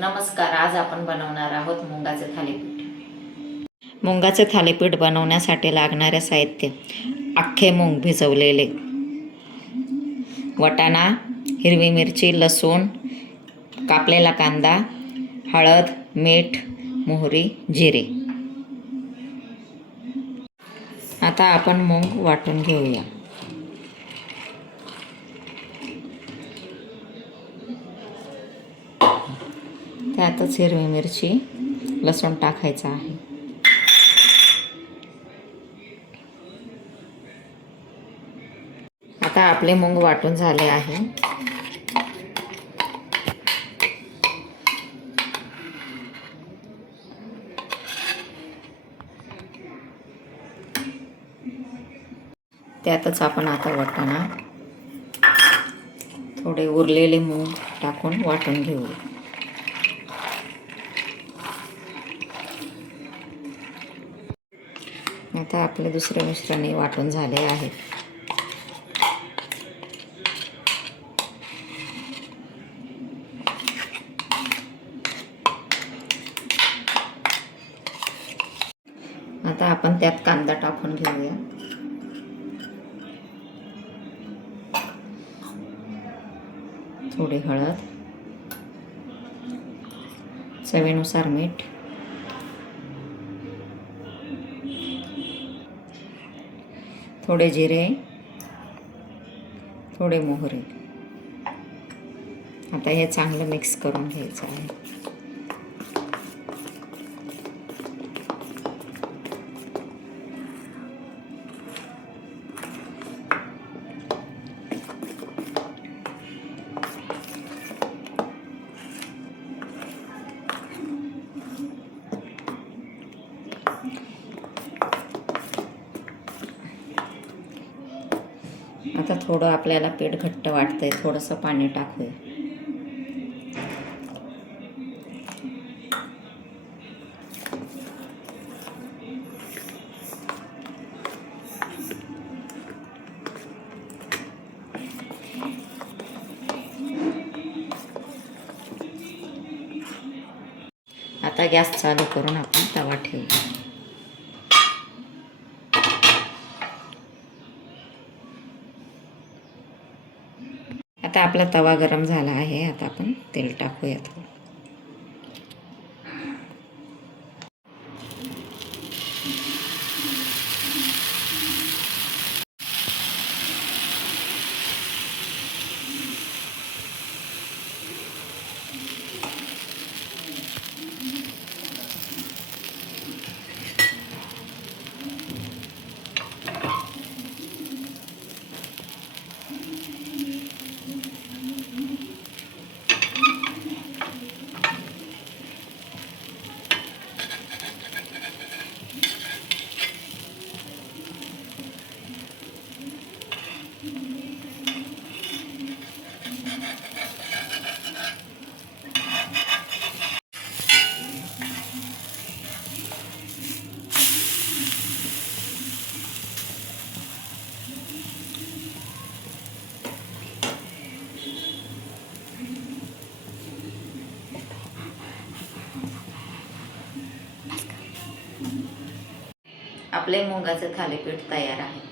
नमस्कार आज आपण बनवणार आहोत मुंगाचे थालीपीठ. मुंगाचे थालीपीठ बनवण्यासाठी लागणारे साहित्य अख्खे मूग भिजवलेले. वटाणा हिरवी मिरची लसूण कापलेला कांदा हळद मीठ मोहरी जिरे. आता आपण मूग वाटून घेऊया. त्यातच हिरवी मिरची लसूण टाकायचा आहे. आता आपले मूग वाटून झाले आहे. त्यातच आपण आता वाटाणा. थोडे उरलेले मूग टाकून वाटून घेऊ. आता आपले दुसरे मिश्रणे वाटून झाले आहे. आता आपण त्यात कांदा टाकून घेऊया. थोडी हळद. चवीनुसार मीठ. थोडे जिरे थोडे मोहरे. आता हे चांगलं मिक्स करून घ्यायचं आहे. आता थोडं आपल्याला पीठ घट्ट वाटतंय थोडंसं पाणी टाकूया. आता गॅस चालू करून आपण तवा ठेवू आता आपला तवा गरम झाला आहे. आता आपण तेल टाकूया आपले मुगाचं थालीपीठ तयार आहे.